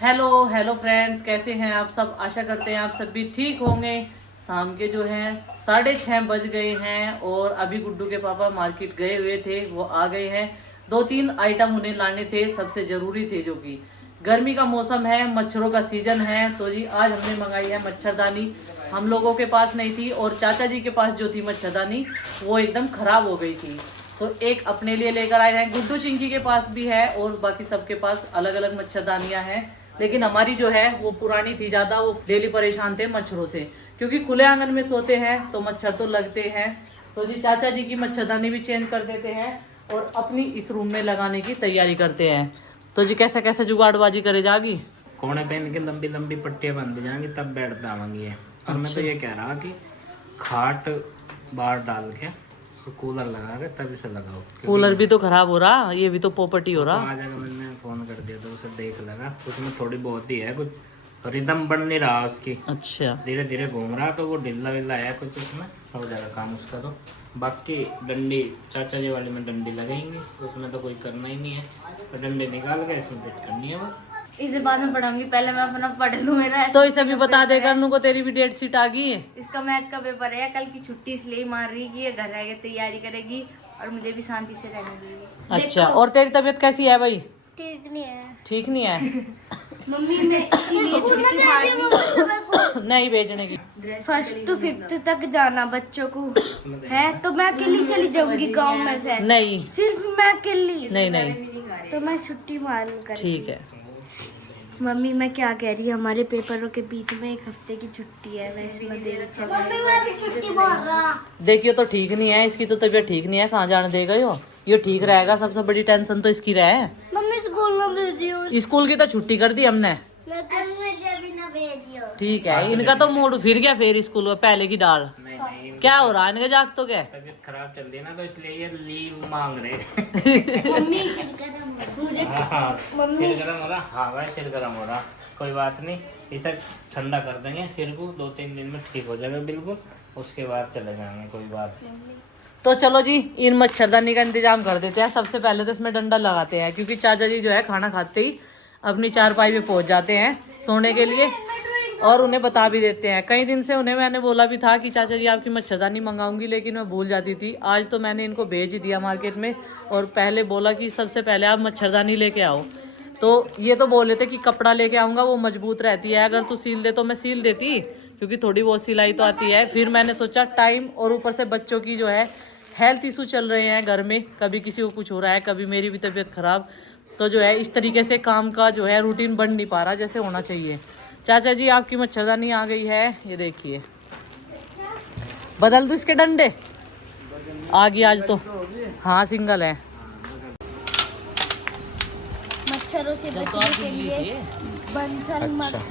Hello hello friends, कैसे हैं आप सब। आशा करते हैं आप सब भी ठीक होंगे। शाम के जो हैं 6:30 बज गए हैं और अभी गुड्डू के पापा मार्केट गए हुए थे, वो आ गए हैं। 2-3 आइटम उन्हें लाने थे, सबसे ज़रूरी थे, जो कि गर्मी का मौसम है, मच्छरों का सीजन है। तो जी आज हमने मंगाई है मच्छरदानी। हम लोगों के पास नहीं थी और चाचा जी के पास जो थी मच्छरदानी वो एकदम ख़राब हो गई थी, तो एक अपने लिए लेकर आए हैं। गुड्डू चिंकी के पास भी है और बाकी सबके पास अलग अलग मच्छरदानियां हैं, लेकिन हमारी जो है वो पुरानी थी ज़्यादा। वो डेली परेशान थे मच्छरों से, क्योंकि खुले आंगन में सोते हैं तो मच्छर तो लगते हैं। तो जी चाचा जी की मच्छरदानी भी चेंज कर देते हैं और अपनी इस रूम में लगाने की तैयारी करते हैं। तो जी कैसे कैसे जुगाड़बाजी करे जागी। कोने पहन के लंबी लंबी पट्टियां बंध जाएंगी तब बेड पे आवांगी है। और मैं तो ये कह रहा कि खाट बाहर डाल के और कूलर लगा के तब इसे लगाओ। कूलर भी तो खराब हो रहा, ये भी तो पोपटी हो रहा। आ जाएगा, मैंने फोन कर दिया तो उसे देख लगा, उसमें थोड़ी बहुत ही है, कुछ रिदम बन नहीं रहा उसकी। अच्छा, धीरे धीरे घूम रहा तो वो ढिल्ला विल्ला है कुछ, उसमें हो जाएगा काम उसका। तो बाकी डंडी चाचा जी वाली में डंडी लगाएंगे, उसमें तो कोई करना ही नहीं है, तो डंडी निकाल के इसमें फिट करनी है बस। इसे बाद में पढ़ाऊंगी, पहले मैं अपना पढ़ लूँ। मेरा तो इसे भी बता दे करनू को, तेरी भी डेट शीट आ गई है। इसका मैथ का पेपर है, कल की छुट्टी इसलिए मार रही कि ये घर रह के तैयारी करेगी और मुझे भी शांति से रहने देगी। अच्छा, और तेरी तबीयत कैसी है भाई। ठीक नहीं है। ठीक नहीं है। मम्मी मैं इसीलिए छुट्टी मार रही नहीं भेजने की। 1st to 5th तक जाना बच्चों को है, तो मैं अकेली चली जाऊंगी गांव में से। नहीं, सिर्फ मैं अकेली। नहीं नहीं, तो मैं छुट्टी मार कर। ठीक है। मम्मी मैं क्या कह रही हूँ, हमारे पेपरों के बीच में 1 हफ्ते की छुट्टी है, वैसे मैं दे देखियो तो ठीक नहीं है, इसकी तो तबीयत ठीक नहीं है, कहाँ जाने देगा ये ठीक रहेगा। सबसे बड़ी टेंशन तो इसकी रहे। मम्मी स्कूल में भेजियो। स्कूल की तो छुट्टी कर दी हमने। ठीक है, इनका तो मूड फिर गया फिर स्कूल में पहले की डाल। नहीं क्या हो रहा है इनके जाग तो क्या। तबीयत खराब चल रही है ना, तो इसलिए ये लीव मांग रहे। मम्मी मुझे हाँ, सिर गर्म हो रहा। हाँ भाई सिर गर्म हो रहा, कोई बात नहीं, इसे ठंडा कर देंगे सिर को, 2-3 दिन में ठीक हो जाएगा बिल्कुल, उसके बाद चले जाएंगे, कोई बात नहीं। तो चलो जी इन मच्छरदानी का इंतजाम कर देते हैं। सबसे पहले तो इसमें डंडा लगाते हैं, क्योंकि चाचा जी जो है खाना खाते ही अपनी चारपाई पे पहुंच जाते हैं सोने के लिए, और उन्हें बता भी देते हैं। कई दिन से उन्हें मैंने बोला भी था कि चाचा जी आपकी मच्छरदानी मंगाऊंगी, लेकिन मैं भूल जाती थी। आज तो मैंने इनको भेज ही दिया मार्केट में, और पहले बोला कि सबसे पहले आप मच्छरदानी लेके आओ। तो ये तो बोले थे कि कपड़ा लेके आऊँगा, वो मजबूत रहती है, अगर तू सील दे तो मैं सील देती, क्योंकि थोड़ी बहुत सिलाई तो आती है। फिर मैंने सोचा टाइम, और ऊपर से बच्चों की जो है हेल्थ इशू चल रहे हैं घर में, कभी किसी को कुछ हो रहा है, कभी मेरी भी तबीयत ख़राब, तो जो है इस तरीके से काम का जो है रूटीन बन नहीं पा रहा जैसे होना चाहिए। चाचा जी आपकी मच्छरदानी आ गई है, ये देखिए। बदल दूँ इसके डंडे, आ गई आज तो। हाँ सिंगल है। मच्छरों से बचने के लिए बंसल मच्छर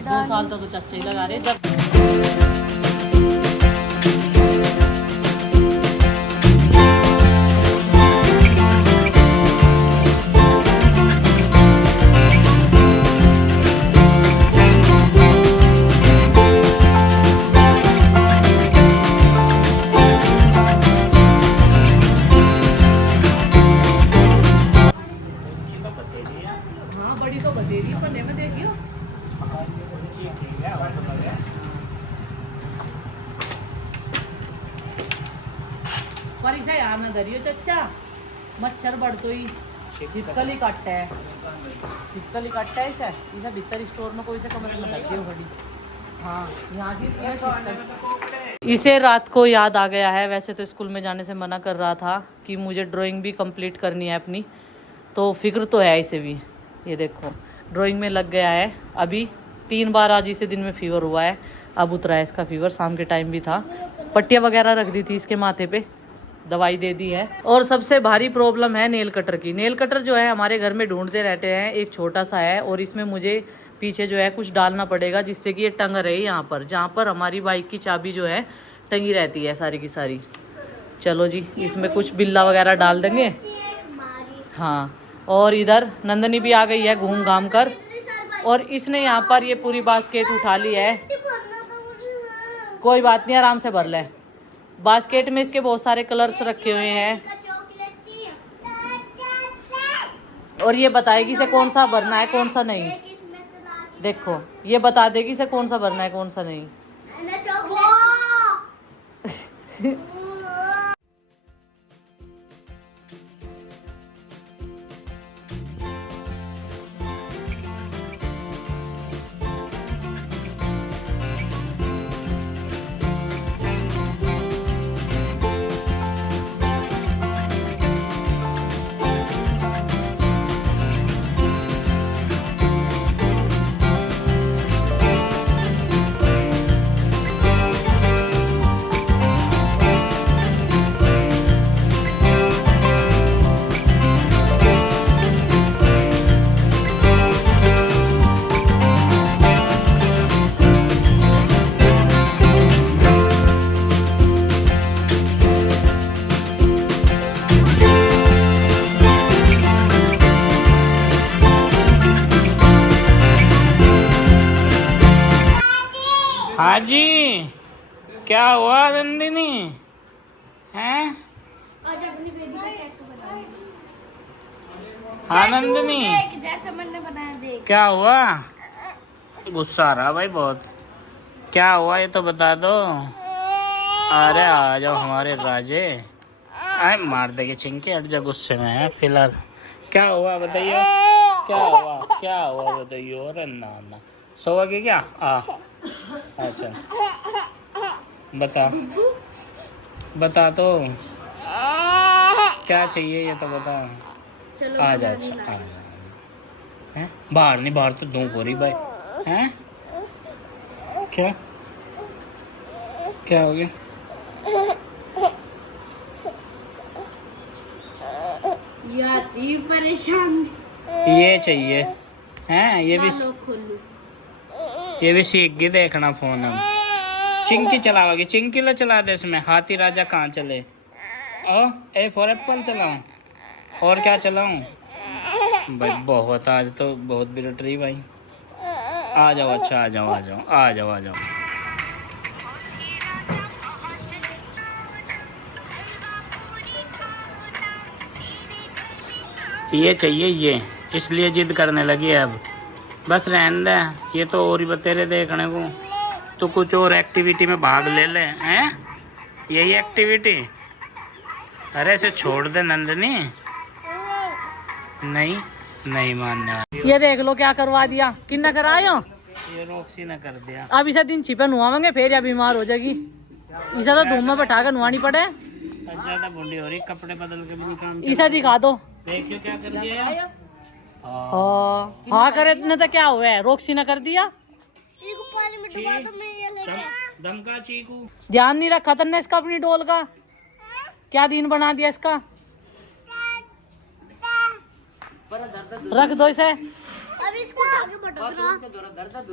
2 साल तक तो चाचा ही लगा रहे जब। हाँ बड़ी तो बतेरी पन्ने में देखियो। पर इसे यार ना धरियो चच्चा, मच्छर बढ़ तो ही छिपकली काटता है, छिपकली काटता है इसे भीतर स्टोर में कोई से कमरे में धर दियो बड़ी। हाँ यहाँ की इसे रात को याद आ गया है। वैसे तो स्कूल में जाने से मना कर रहा था कि मुझे ड्राइंग भी कंप्लीट करनी है अपनी, तो फिक्र तो है इसे भी। ये देखो ड्राइंग में लग गया है। अभी 3 बार आज इसे दिन में फीवर हुआ है, अब उतरा है इसका फीवर। शाम के टाइम भी था, पट्टियाँ वगैरह रख दी थी इसके माथे पे, दवाई दे दी है। और सबसे भारी प्रॉब्लम है नेल कटर की। नेल कटर जो है हमारे घर में ढूंढते रहते हैं, एक छोटा सा है, और इसमें मुझे पीछे जो है कुछ डालना पड़ेगा, जिससे कि ये टंग रहे यहाँ पर, जहाँ पर हमारी बाइक की चाबी जो है टंगी रहती है सारी की सारी। चलो जी इसमें कुछ बिल्ला वगैरह डाल देंगे। हाँ, और इधर नंदनी भी आ गई है घूम घाम कर, और इसने यहाँ पर ये पूरी बास्केट उठा ली है। कोई बात नहीं, आराम से भर ले। बास्केट में इसके बहुत सारे कलर्स रखे हुए हैं। और ये बताएगी से कौन सा भरना है कौन सा नहीं। देखो ये बता देगी से कौन सा भरना है कौन सा नहीं। हाँ जी, क्या हुआ नंदिनी? हैं? हाँ नंदिनी, जैसा मैंने बनाया देख। क्या हुआ? गुस्सा आ रहा भाई बहुत। क्या हुआ ये तो बता दो। अरे आ जाओ हमारे राजे। आए मार देंगे चिंकी, हट जा, गुस्से में है फिलहाल। क्या हुआ बताइए, क्या हुआ बताइए। अरे ना ना, सोओगे क्या? अच्छा बता तो, क्या चाहिए ये तो बता। चलो आ जा हैं? बाहर नहीं, बाहर तो धूप हो रही भाई। हैं? क्या क्या हो गया? याती परेशान। ये चाहिए हैं? ये भी सीख गई देखना फोन। हम चिंकी चलाओगी, चिंकी ला चला दे इसमें। हाथी राजा कहाँ चले? ओ ए फॉर एप्पल चलाऊं और क्या चलाऊं? भाई बहुत, आज तो बहुत बिगड़ रही भाई। आ जाओ, अच्छा आ जाओ। ये चाहिए ये, इसलिए जिद करने लगी है अब। बस रहने दे, ये तो और ही बतेरे देखने को। तो कुछ और एक्टिविटी में भाग ले ले हैं? यही एक्टिविटी? अरे इसे छोड़ दे नंदनी। नहीं मानने वाली। ये देख लो क्या करवा दिया, किन्ना करायो। ये रोक्सी ने कर दिया। अब इसे दिन छिपे नुआवेंगे फिर या बीमार हो जाएगी। इसे तो धूम में बैठा कर नुआनी पड़े। ज्यादा बूढ़ी हो रही, कपड़े बदल के भी नहीं काम। इसे दिखा दो। देखियो क्या कर दिया। हाँ करे इतने तो क्या हुआ है, रोक्सी ने कर दिया। दम का चीकू। ध्यान नहीं रखा तन्ने इसका अपनी डोल का, क्या दिन बना दिया इसका। रख दो इसे।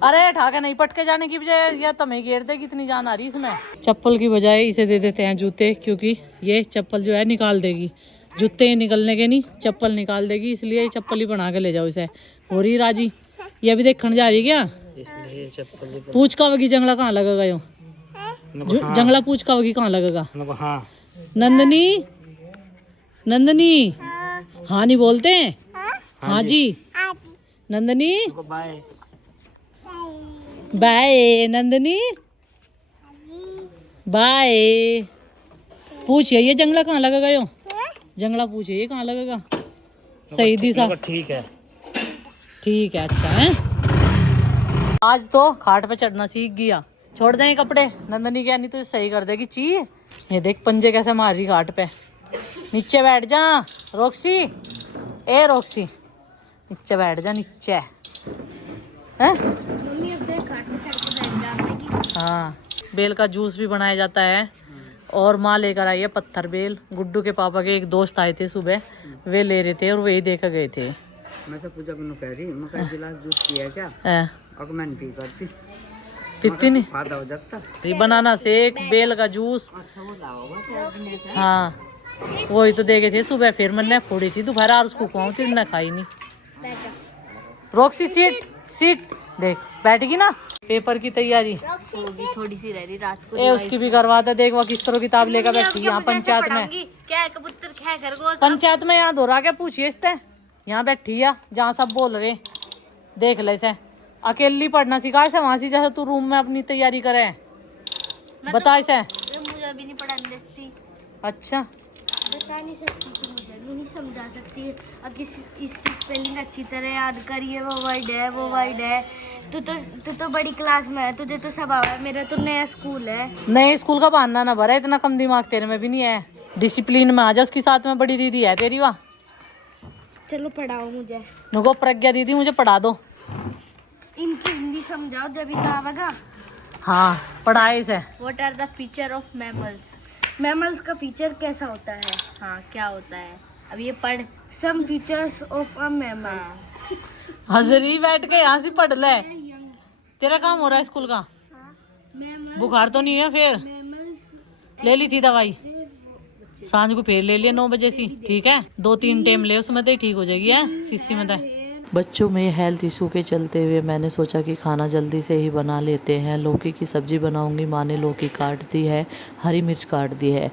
अरे ठाके नहीं, पटके जाने की बजाय या तुम्हें घेर देगी, इतनी जान आ रही इसमें। चप्पल की बजाय इसे दे देते हैं जूते, क्योंकि ये चप्पल जो है निकाल देगी। जूते निकलने के नहीं, चप्पल निकाल देगी, इसलिए चप्पल ही बना के ले जाओ इसे। हो रही राजी, ये अभी देखने जा रही क्या? इसलिए चप्पल पूछ का वगी जंगला कहाँ लगेगा यो? जंगला पूछ का वगी कहाँ लगेगा? हाँ नंदनी हाँ नहीं बोलते हैं? हाँ जी Nandini bye bye. Nandini bye. पूछिए ये जंगला कहाँ लगेगा यो? जंगला पूछिए ये कहाँ लगेगा सही दिशा। ठीक है अच्छा है। आज तो खाट पे चढ़ना सीख गया। छोड़ दें कपड़े, नंदनी क्या नहीं तो सही कर देगी ची। ये देख पंजे कैसे मार रही खाट पे। नीचे बैठ जा रोक्सी, ए रोक्सी नीचे बैठ जा, नीचे है। हाँ बेल का जूस भी बनाया जाता है। और माँ लेकर आई है पत्थर बेल। गुड्डू के पापा के एक दोस्त आए थे सुबह, वे ले रहे थे और वही देखा गए थे। मैं तो पूजा को कह रही मैं कह गिलास जूस पिया क्या? और मैं नहीं पी करती, पीती नहीं। फायदा हो जाता। ये बनाना शेक, बेल का जूस। अच्छा वो लाओ। हाँ वही तो देखे थे सुबह, फिर मैंने फोड़ी थी दोपहर और उसको खुआऊं थी, मैंने खाई नहीं। रोक्सी सीट देख बैठेगी ना। पेपर की तैयारी थोड़ी सी रह रही रात को। ए उसकी भी करवाता, देख वो किस तरह किताब लेकर बैठी यहाँ पंचायत में। क्या कबूतर क्या खरगोश। पंचायत में याद हो रहा क्या? पूछिए इससे यहाँ बैठी है जहाँ सब बोल रहे, देख ले से अकेली पढ़ना सिखा इसे वहां से, जैसे तू रूम में अपनी तैयारी करे। बता इसे। मुझे अभी नहीं पढ़ाने देती। अच्छा बता नहीं सकती तू, मुझे भी नहीं समझा सकती। अब इसकी स्पेलिंग अच्छी तरह याद करिए, वो वर्ड है वो वर्ड है। तू तो बड़ी क्लास में है, तुझे तो सब आवा है, मेरा तो नया स्कूल है। नए स्कूल का बहाना ना भरा, इतना कम दिमाग तेरे में भी नहीं है। डिसिप्लिन में आ जा, उसके साथ में बड़ी दीदी है तेरी। वाह चलो पढ़ाओ मुझे। नुको प्रज्ञा दीदी मुझे पढ़ा दो। इनकी हिंदी समझाओ जब तो आवेगा। हाँ पढ़ाए इसे। What are the feature of mammals? Mammals का फीचर कैसा होता है? हाँ क्या होता है? अब ये पढ़। Some features of a mammal. हजरी बैठ के यहाँ से पढ़ ले। तेरा काम हो रहा है स्कूल का? बुखार तो नहीं है? फिर ले ली थी दवाई? सांझ को फिर ले लिया 9 बजे से। ठीक है 2-3 टाइम ले, उसमें तो ठीक हो जाएगी है शीशी में। बच्चों में हेल्थ इशू के चलते हुए मैंने सोचा कि खाना जल्दी से ही बना लेते हैं। लौकी की सब्जी बनाऊंगी। माँ ने लौकी काट दी है, हरी मिर्च काट दी है।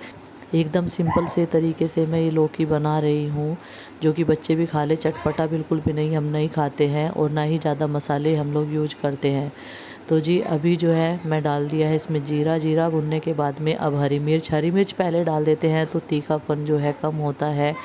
एकदम सिंपल से तरीके से मैं ये लौकी बना रही हूँ, जो कि बच्चे भी खा ले। चटपटा बिल्कुल भी नहीं, हम नहीं खाते हैं और ना ही ज़्यादा मसाले हम लोग यूज करते हैं। तो जी अभी जो है मैं डाल दिया है इसमें जीरा। जीरा भुनने के बाद में अब हरी मिर्च पहले डाल देते हैं तो तीखापन जो है कम होता है।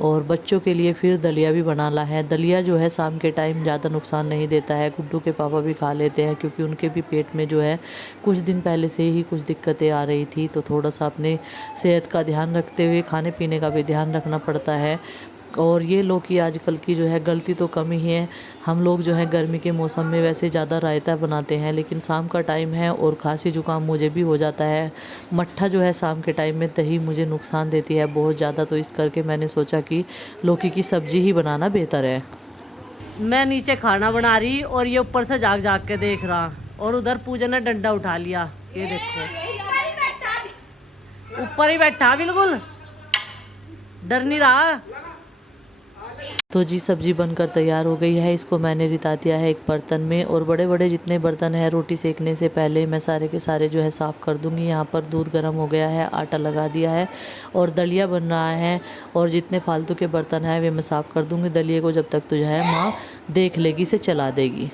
और बच्चों के लिए फिर दलिया भी बनाना है। दलिया जो है शाम के टाइम ज़्यादा नुकसान नहीं देता है, गुड्डू के पापा भी खा लेते हैं, क्योंकि उनके भी पेट में जो है कुछ दिन पहले से ही कुछ दिक्कतें आ रही थी। तो थोड़ा सा अपने सेहत का ध्यान रखते हुए खाने पीने का भी ध्यान रखना पड़ता है। और ये लौकी आजकल की जो है गलती तो कम ही है। हम लोग जो है गर्मी के मौसम में वैसे ज़्यादा रायता बनाते हैं, लेकिन शाम का टाइम है और खांसी जुकाम मुझे भी हो जाता है। मट्ठा जो है शाम के टाइम में दही मुझे नुकसान देती है बहुत ज़्यादा, तो इस करके मैंने सोचा कि लौकी की सब्जी ही बनाना बेहतर है। मैं नीचे खाना बना रही और ये ऊपर से जाग जाग के देख रहा, और उधर पूजा ने डंडा उठा लिया। ये देखो ऊपर ही बैठा, बिल्कुल डर नहीं रहा। तो जी सब्जी बनकर तैयार हो गई है। इसको मैंने रिता दिया है एक बर्तन में, और बड़े बड़े जितने बर्तन है रोटी सेकने से पहले मैं सारे के सारे जो है साफ़ कर दूंगी। यहाँ पर दूध गर्म हो गया है, आटा लगा दिया है और दलिया बन रहा है। और जितने फालतू के बर्तन है वे मैं साफ़ कर दूंगी। दलिए को जब तक तो जो है माँ देख लेगी से चला देगी।